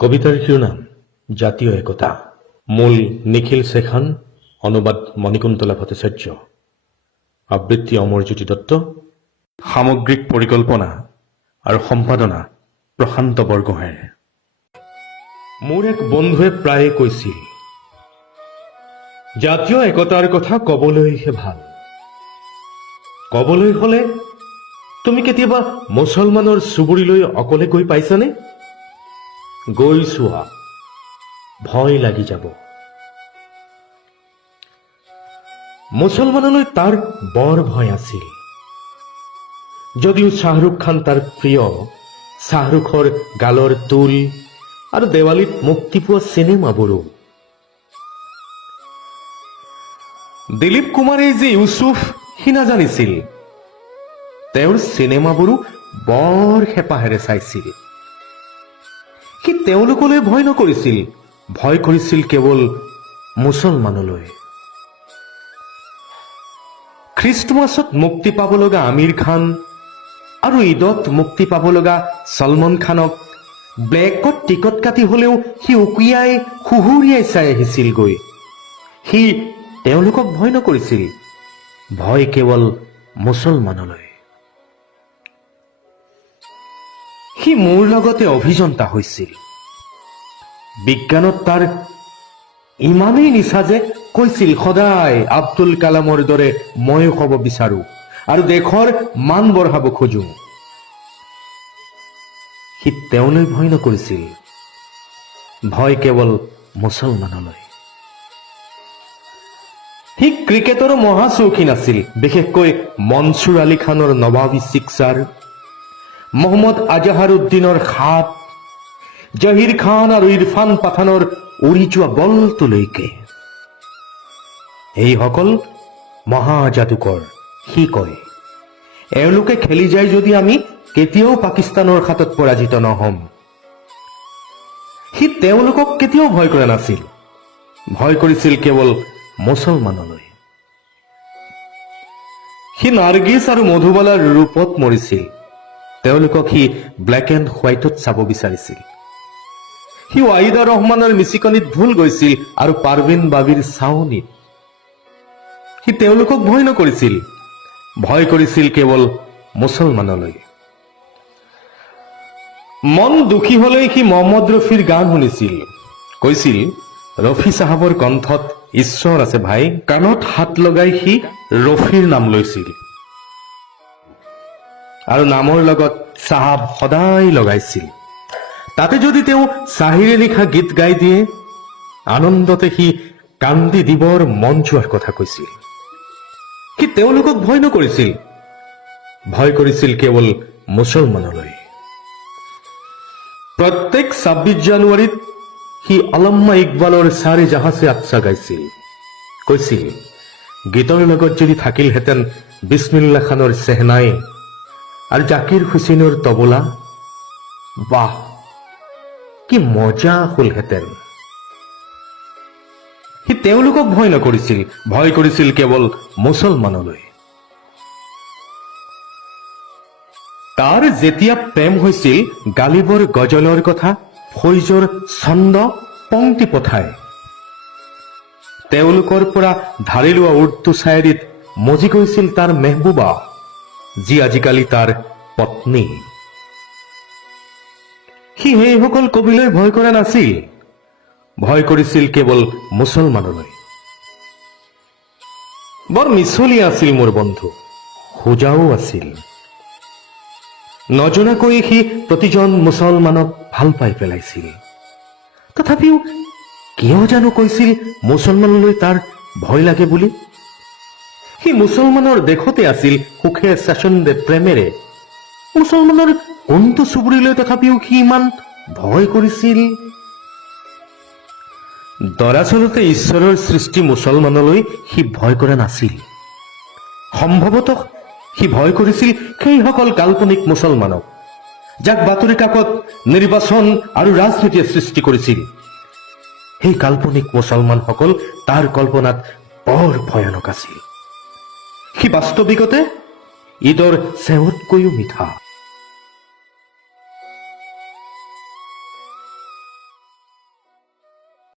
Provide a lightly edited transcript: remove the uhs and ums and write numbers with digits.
কবিতাৰ শিৰোনাম জাতীয় একতা। মূল নিখিল সেখান, অনুবাদ মণিকুন্তলা ভট্টাচাৰ্য, আবৃত্তি অমৰজ্যোতি দত্ত, সামগ্ৰিক পৰিকল্পনা আৰু সম্পাদনা প্ৰশান্ত বৰগোহাঁইৰ। মোৰ এক বন্ধুৱে প্ৰায়ে কৈছিল, জাতীয় একতাৰ কথা কবলৈহে ভাল। কবলৈ হলে তুমি কেতিয়াবা মুছলমানৰ চুবুৰীলৈ অকলে গৈ পাইছানে? গৈ চোৱা, ভয় লাগি যাব। মুছলমানলৈ তাৰ বৰ ভয় আছিল। যদিও শ্বাহৰুখ খান তাৰ প্ৰিয়, শ্বাহৰুখৰ গালৰ তোল আৰু দেৱালীত মুক্তি পোৱা চিনেমাবোৰো। দিলীপ কুমাৰে যে ইউচুফ সি নাজানিছিল, তেওঁৰ চিনেমাবোৰো বৰ হেঁপাহেৰে চাইছিল। সি তেওঁলোকলৈ ভয় নকৰিছিল, ভয় কৰিছিল কেৱল মুছলমানলৈ। খ্ৰীষ্টমাছত মুক্তি পাব লগা আমিৰ খান আৰু ঈদত মুক্তি পাব লগা ছলমান খানক ব্লেকত টিকট কাটি হলেও সি উকিয়াই সুহুৰিয়াই চাই আহিছিলগৈ। সি তেওঁলোকক ভয় নকৰিছিল, ভয় কেৱল মুছলমানলৈ। সি মোৰ লগতে অভিযন্তা হৈছিল। বিজ্ঞানত তাৰ ইমানেই নিচা যে কৈছিল সদায় আব্দুল কালামৰ দৰে ময়ো হ'ব বিচাৰো আৰু দেশৰ মান বঢ়াব খোজো। সি তেওঁলৈ ভয় নকৰিছিল, ভয় কেৱল মুছলমানলৈ। সি ক্ৰিকেটৰো মহা চৌখিন আছিল, বিশেষকৈ মনছুৰ আলী খানৰ নৱাবী ছিক্সাৰ, মহম্মদ আজাহাৰুদ্দিনৰ খাপ, জহিৰ খান আৰু ইৰফান পাঠানৰ উৰি যোৱা বলটোলৈকে। এইসকল মহাযাদুকৰ, সি কয়। এওঁলোকে খেলি যায় যদি আমি কেতিয়াও পাকিস্তানৰ হাতত পৰাজিত নহম। সি তেওঁলোকক কেতিয়াও ভয় কৰা নাছিল, ভয় কৰিছিল কেৱল মুছলমানলৈ। সি নাৰ্গিছ আৰু মধুবালাৰ ৰূপত মৰিছিল, তেওঁলোকক সি ব্লেক এণ্ড হোৱাইটত চাব বিচাৰিছিল। সি ৱাহিদা ৰহমানৰ মিচিকনিত ভুল গৈছিল আৰু পাৰভিন বাবীৰ চাৱনীত। সি তেওঁলোকক ভয় নকৰিছিল, ভয় কৰিছিল কেৱল মুছলমানলৈ। মন দুখী হলেই সি মহম্মদ ৰফিৰ গান শুনিছিল, কৈছিল ৰফি চাহাবৰ কণ্ঠত ঈশ্বৰ আছে ভাই। কাণত হাত লগাই সি ৰফিৰ নাম লৈছিল আৰু নামৰ লগত চাহাব সদায় লগাইছিল। তাতে যদি তেওঁ চাহিৰে লিখা গীত গাই দিয়ে, আনন্দতে সি কান্দি দিবৰ মন যোৱাৰ কথা কৈছিল। সি তেওঁলোকক ভয় নকৰিছিল, ভয় কৰিছিল কেৱল মুছলমানলৈ। প্ৰত্যেক ২৬ জানুৱাৰীত সি আল্লামা ইকবালৰ চাৰে জাহাছে আচ্ছা গাইছিল, কৈছিল গীতৰ লগত যদি থাকিলহেঁতেন বিছমিল্লা খানৰ চেহনাই আৰু জাকিৰ হুছেইনৰ তবলা, বাহ কি মজা হলহেঁতেন। সি তেওঁলোকক ভয় নকৰিছিল, ভয় কৰিছিল কেৱল মুছলমানলৈ। তাৰ যেতিয়া প্ৰেম হৈছিল, গালিবৰ গজলৰ কথা ফৈজৰ ছন্দ পংক্তি পঠাই তেওঁলোকৰ পৰা ধাৰি লোৱা উৰ্দু শায়েৰীত মজি গৈছিল তাৰ মেহবুবা, যি আজিকালি তাৰ পত্নী। সি সেইসকল কবিলৈ ভয় কৰা নাছিল, ভয় কৰিছিল কেৱল মুছলমানলৈ। বৰ মিছলি আছিল মোৰ বন্ধু, সোজাও আছিল। নজনাকৈ সি প্ৰতিজন মুছলমানক ভাল পাই পেলাইছিল। তথাপিও কিয় জানো কৈছিল মুছলমানলৈ তাৰ ভয় লাগে বুলি। সি মুছলমানৰ দেশতে আছিল সুখে স্বাচ্ছন্দ্যে প্ৰেমেৰে। মুছলমানৰ কোনটো চুবুৰীলৈ তথাপিও সি ইমান ভয় কৰিছিল? দৰাচলতে ঈশ্বৰৰ সৃষ্টি মুছলমানলৈ সি ভয় কৰা নাছিল। সম্ভৱতঃ সি ভয় কৰিছিল সেইসকল কাল্পনিক মুছলমানক, যাক বাতৰি কাকত, নিৰ্বাচন আৰু ৰাজনীতিয়ে সৃষ্টি কৰিছিল। সেই কাল্পনিক মুছলমানসকল তাৰ কল্পনাত বৰ ভয়ানক আছিল। সি বাস্তৱিকতে ঈদৰ চেৱতকৈও মিঠা।